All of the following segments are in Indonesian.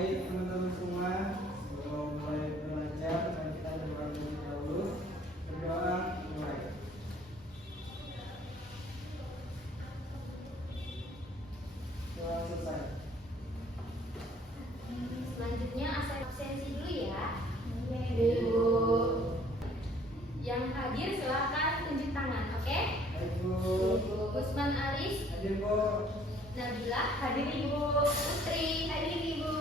Baik teman-teman semua, sebelum mulai belajar, mari kita berdoa terlebih dahulu. Berdoa mulai. Doa selesai. Selanjutnya absensi dulu ya. Ibu. Yang hadir silakan tunjuk tangan, oke? Baik Bu. Ibu Usman Aris, Hadir Bu. Nabila, hadir Ibu. Putri, hadir Ibu.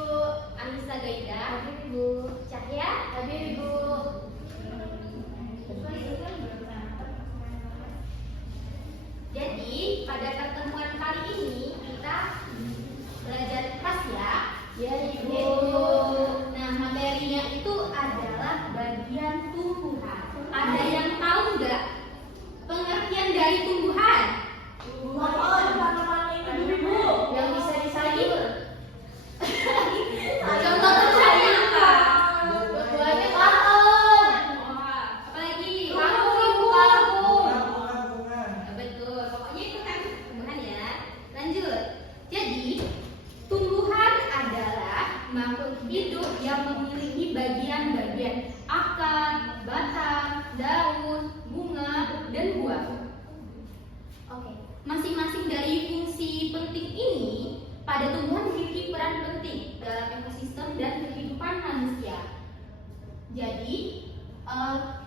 Anissa Gaida, hadir Ibu. Cahya, hadir Ibu. Jadi pada pertemuan kali ini kita belajar kelas ya. Ya Ibu. Nah materinya itu adalah bagian tumbuhan. Ada yang tahu nggak pengertian dari tumbuhan? Yang bisa disayur. Contoh tumbuhannya apa? Buahnya kangkung. Apalagi? Kangkung. Betul. Pokoknya itu kan tumbuhan ya. Lanjut. Jadi tumbuhan adalah makhluk hidup yang memiliki bagian-bagian akar, batang, daun, bunga, dan buah. Oke, masing-masing dari fungsi penting ini pada tumbuhan memiliki peran penting dalam ekosistem dan kehidupan manusia. Jadi,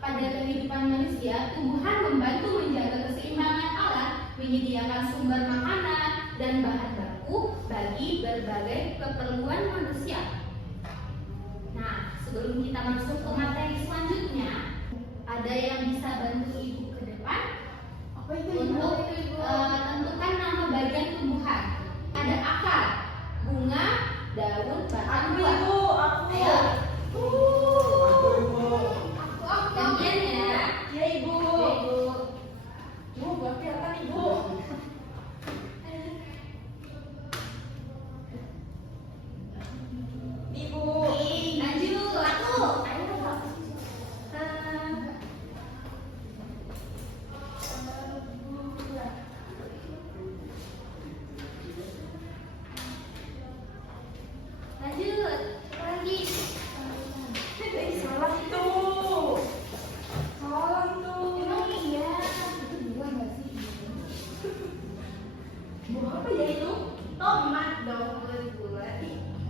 pada kehidupan manusia, tumbuhan membantu menjaga keseimbangan alam, menyediakan sumber makanan dan bahan baku bagi berbagai keperluan manusia. Nah, sebelum kita masuk ke materi selanjutnya, ada yang bisa bantu Ibu ke depan? Apa itu Untuk tentukan nama bagian tumbuhan. Ada akar, bunga, daun, batang, buah. Ayo. Gantian ya. Ya Ibu. Ya, Ibu. Ibu, gak kelihatan Ibu. Ibu. Lanjut. Aku. Lanjut. Apa lagi? Salah itu. Salah itu. Emang iya. Itu buah nggak sih? Buah apa ya itu? Tomat dong, buah.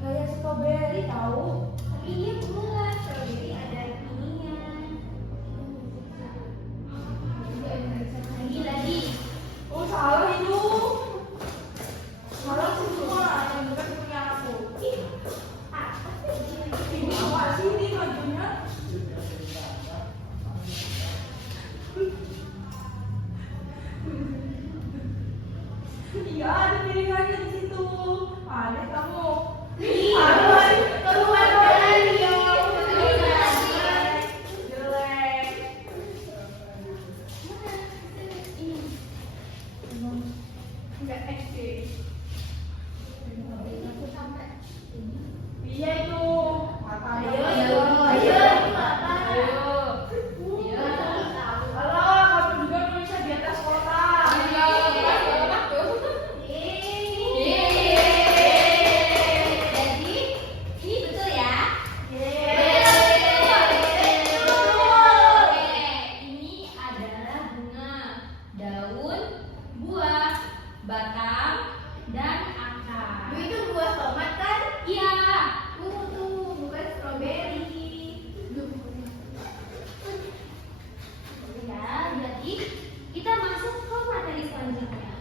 Kayak stroberi tahu. Tapi ini buah. Strawberry ada ininya. Lagi. Oh salah itu. Salah semua yang bukan punya aku. Ini apa sih ini majunya? Iya ada pilihannya di situ. Ada kamu. Keluar dari Jelek. Enggak eksis. Iya itu. Matanya. Ayo. Halo, kamu juga nulisnya di atas kotak. Jadi ini betul ya? Oke, ini adalah bunga, daun, buah, batang, dan akar. Itu buah tomat kan? Iya. Tuh, bukan stroberi. Ya, jadi kita masuk ke materi selanjutnya.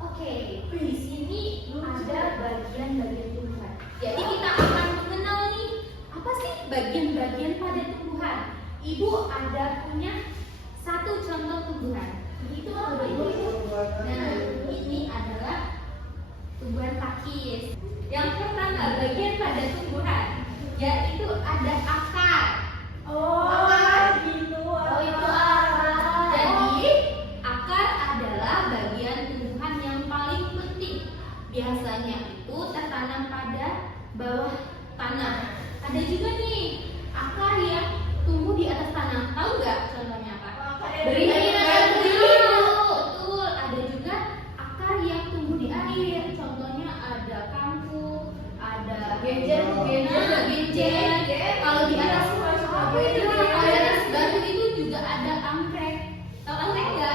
Oke, di sini ada bagian-bagian tumbuhan. Jadi kita akan mengenal nih, apa sih bagian-bagian pada tumbuhan? Ibu ada punya satu contoh tumbuhan. Itu apa Ibu? Nah, ini adalah tumbuhan pakis. Yang pertama, bagian pada tumbuhan, yaitu ada akar. Oh, gitu. Oh, itu akar. Jadi, akar adalah bagian tumbuhan yang paling penting. Biasanya itu tertanam pada bawah tanah. Ada juga nih akar yang tumbuh di atas tanah. Tahu nggak contohnya apa? Beringin. Betul. Ada juga akar yang tumbuh di air. Contohnya ada kangkung, ada Genjer, Nah, genjer. Kalau di atas batu itu juga ada anggrek. Tahu anggrek nggak?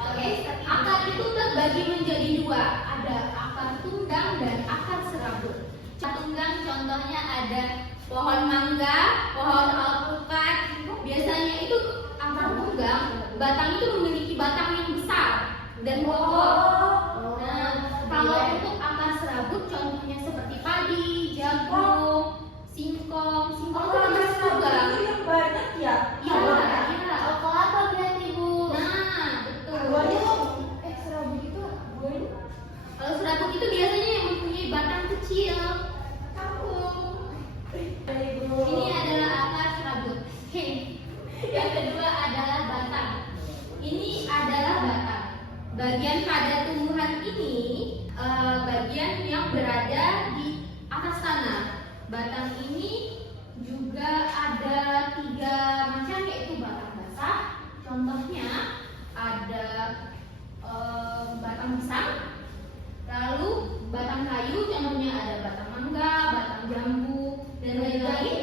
Oke, akar itu terbagi menjadi dua. Ada akar tunggang dan akar serabut. Tunggang contohnya ada pohon mangga, pohon alpukat. Biasanya itu akar tunggang, batang itu memiliki batang yang besar dan kokoh. Nah, kalau untuk akar serabut contohnya seperti padi, jagung, singkong. Singkong itu termasuk tunggang. yang banyak ya? Iya. Kelapa berarti Bu. Nah, betul. Buahnya serabut itu buahnya Kalau serabut itu biasanya yang mempunyai batang kecil. Ini adalah akar serabut. Yang kedua adalah batang. Ini adalah batang. Bagian pada tumbuhan ini bagian yang berada di atas tanah. Batang ini juga ada 3 macam, yaitu batang basah. Contohnya ada batang pisang. Lalu batang kayu, contohnya ada batang mangga, batang jambu, dan lain-lain.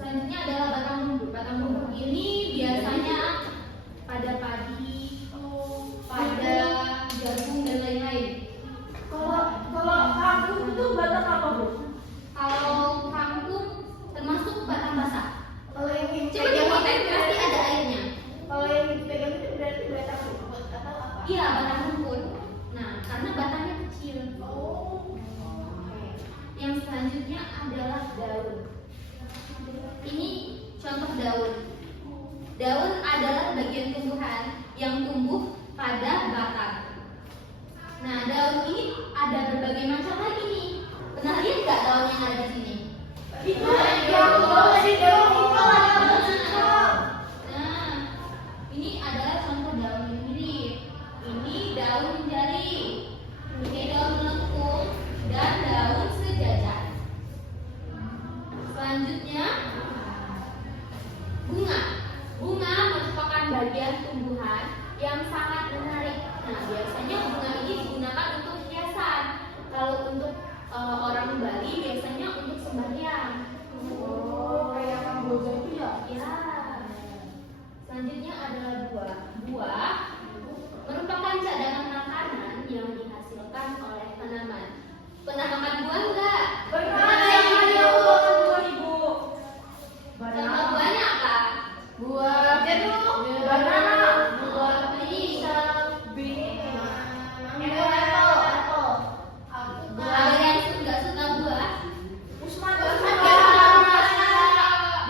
Selanjutnya adalah batang bumbu. Batang bumbu ini biasanya pada padi, pada jagung, dan lain-lain. Kalau kangkung itu batang apa Bu? Kalau kangkung termasuk batang basah. Kalau yang Coba dipegang, pasti ada airnya. Kalau yang dipegang itu berarti batang rumput atau apa? Iya, batang rumput. Nah, karena batangnya kecil. Yang selanjutnya adalah daun. Ini contoh daun. Daun adalah bagian tumbuhan yang tumbuh pada batang. Nah, daun ini ada berbagai macam lagi nih. Pernah lihat nggak daun yang ada di sini? Itu yang Nah, ini adalah contoh daun yang mirip. Ini daun jari, ini daun melengkung, dan daun sejajar. Selanjutnya, bunga. Bunga merupakan bagian tumbuhan yang sangat menarik. Nah, biasanya bunga ini digunakan untuk hiasan. Kalau untuk orang Bali biasanya untuk sembahyang. kayak kamboja itu ya? Ya. Selanjutnya adalah buah. Buah merupakan cadangan makanan yang dihasilkan oleh tanaman. Pernah makan buah enggak? Contoh buahnya apa? Buah jeruk, banana, buah pisang, apel. Kalau yang nggak suka buah, Usman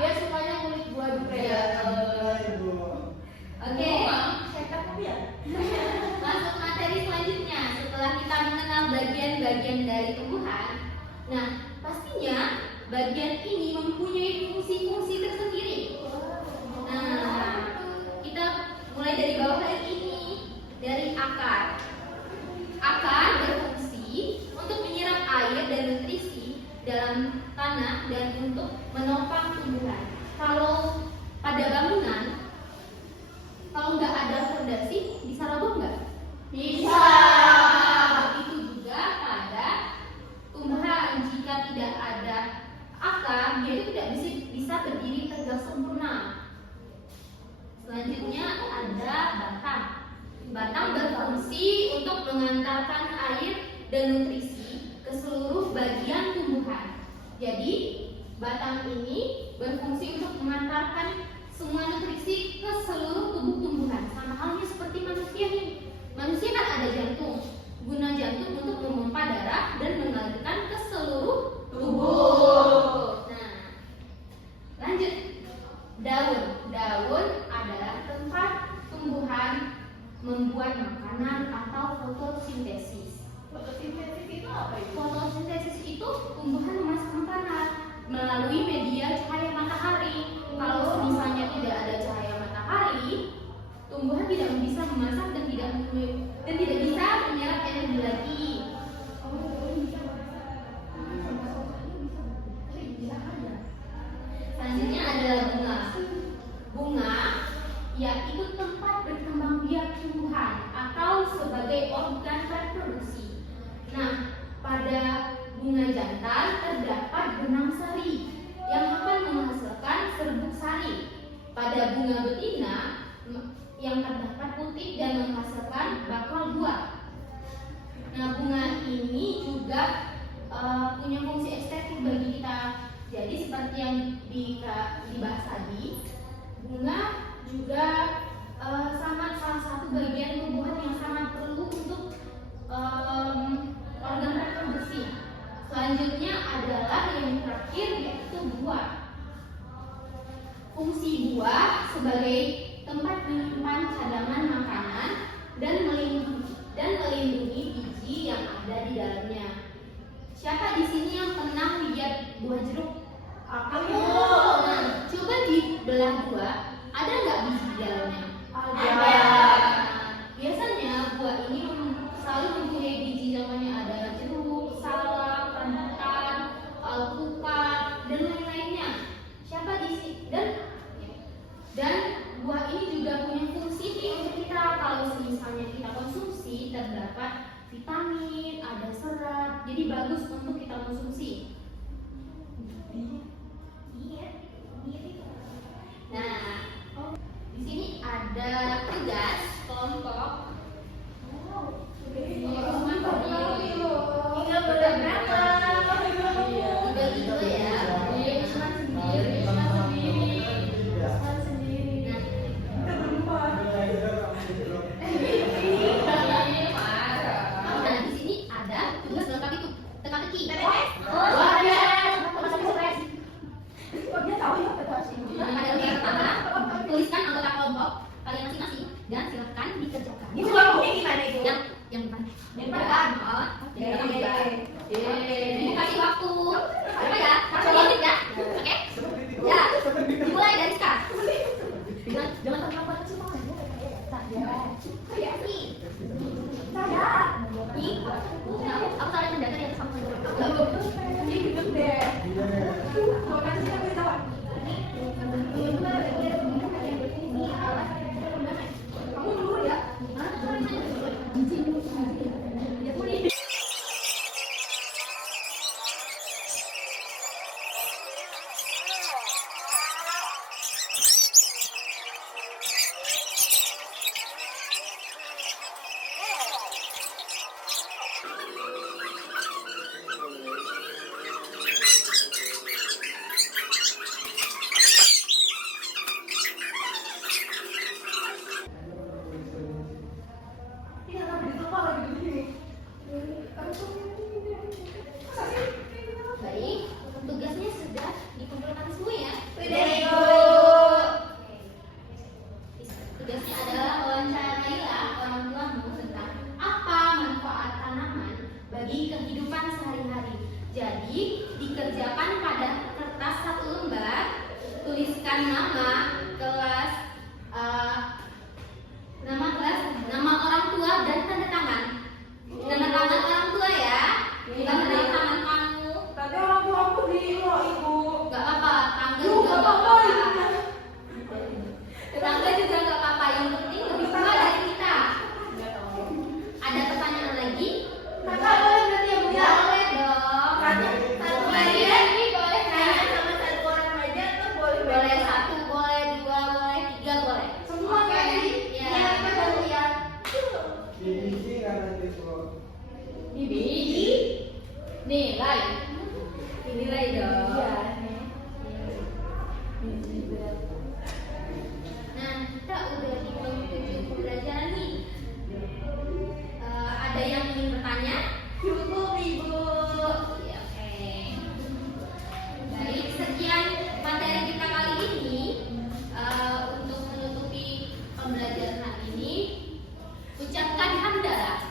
dia sukanya kulit buah durian. oke. Sekat tapi ya? Masuk materi selanjutnya. Setelah kita mengenal bagian-bagian dari tumbuhan, nah pastinya bagian ini mempunyai fungsi-fungsi tersendiri. Nah, kita mulai dari bawah lagi ini, dari akar. Akar berfungsi untuk menyerap air dan nutrisi dalam tanah dan untuk menopang tumbuhan. Kalau pada bangunan, kalau nggak ada fondasi, bisa roboh nggak? Bisa. Begitu juga pada tumbuhan. Jika tidak ada akar, dia itu tidak bisa berdiri tegak sempurna. Selanjutnya ada batang. Batang berfungsi untuk mengantarkan air dan nutrisi ke seluruh bagian tumbuhan. Jadi, batang ini berfungsi untuk mengantarkan semua nutrisi ke seluruh tubuh tumbuhan. Sama halnya seperti manusia nih. Manusia kan ada jantung. Guna jantung untuk memompa darah dan mengalirkan ke seluruh tubuh. Nah, lanjut. Daun. Daun adalah tempat tumbuhan membuat makanan atau fotosintesis. Fotosintesis itu apa itu? Fotosintesis itu tumbuhan memasak makanan melalui media cahaya matahari. Kalau misalnya tidak ada cahaya matahari, tumbuhan tidak bisa memasak dan tidak bisa menyerap energi lagi. Selanjutnya adalah bunga. Bunga yaitu tempat berkembang biak tumbuhan atau sebagai organ reproduksi. Nah, pada bunga jantan terdapat benang sari yang akan menghasilkan serbuk sari. Pada bunga betina yang terdapat putih dan menghasilkan bakal buah. Nah, bunga ini juga punya fungsi estetik bagi kita. Jadi seperti yang dibahas tadi, bunga juga salah satu bagian tubuhan yang sangat perlu untuk organ reproduksi. Selanjutnya adalah yang terakhir, yaitu buah. Fungsi buah sebagai tempat menyimpan cadangan makanan dan melindungi biji yang ada di dalamnya. Siapa di sini yang pernah lihat buah jeruk? Aku. Nah, coba dibelah dua, ada nggak biji di dalamnya? Ada. Biasanya buah ini selalu mempunyai biji, namanya ada jeruk, salak, rambutan, alpukat, dan lain-lainnya. Siapa di sini? Dan buah ini juga punya fungsi nih untuk kita. Kalau misalnya kita konsumsi, terdapat vitamin, ada serat, jadi bagus untuk kita konsumsi. Nah, di sini ada tugas kelompok. Tuliskan anggota kelompok kalian masing-masing dan silakan dikerjakan. Itu kelompoknya gimana itu? Yang depan. Yang depan. Oh, Iya. kasih waktu. Apa ya? 1 menit ya. Oke? Ya. Dimulai dari sekarang. Jangan terlalu kecil banget. Kayak nih. Nih. Aku taruh mendata yang sama. Ini gede. Makasih aku tahu. Kamu dulu ya. Baik, tugasnya sudah dikumpulkan semua ya. Tugasnya adalah wawancarailah orang tuamu tentang apa manfaat tanaman bagi kehidupan sehari-hari. Jadi dikerjakan pada kertas 1 lembar, tuliskan nama kelas, nama orang tua dan tanda tangan. Tanda tangan orang tua ya, bukan tanda tangan kamu. Tadi orang tua aku di lo ibu. Gak apa-apa, tangga Lu juga gak gak apa-apa. apa-apa. Tetangga juga gak apa-apa, yang penting lebih tua dari kita. Ada pertanyaan lagi? Kakak boleh berarti ya bu ya? Boleh dong. Satu Boleh, aja. ini boleh Kayaknya kan? sama 1 orang aja tuh boleh. Boleh 1, boleh 2, boleh 3, boleh. Semua kan jadi. Iya. Ya, kita gantian. Biji karena itu. Biji. Nilai. Nilai dong. Iya. Nah, kita udah di penghujung pembelajaran nih. Ada yang ingin bertanya? Cukup ibu. Iya, oke. Baik, sekian materi kita kali ini. Untuk menutupi pembelajaran hari ini, ucapkan hamdalah.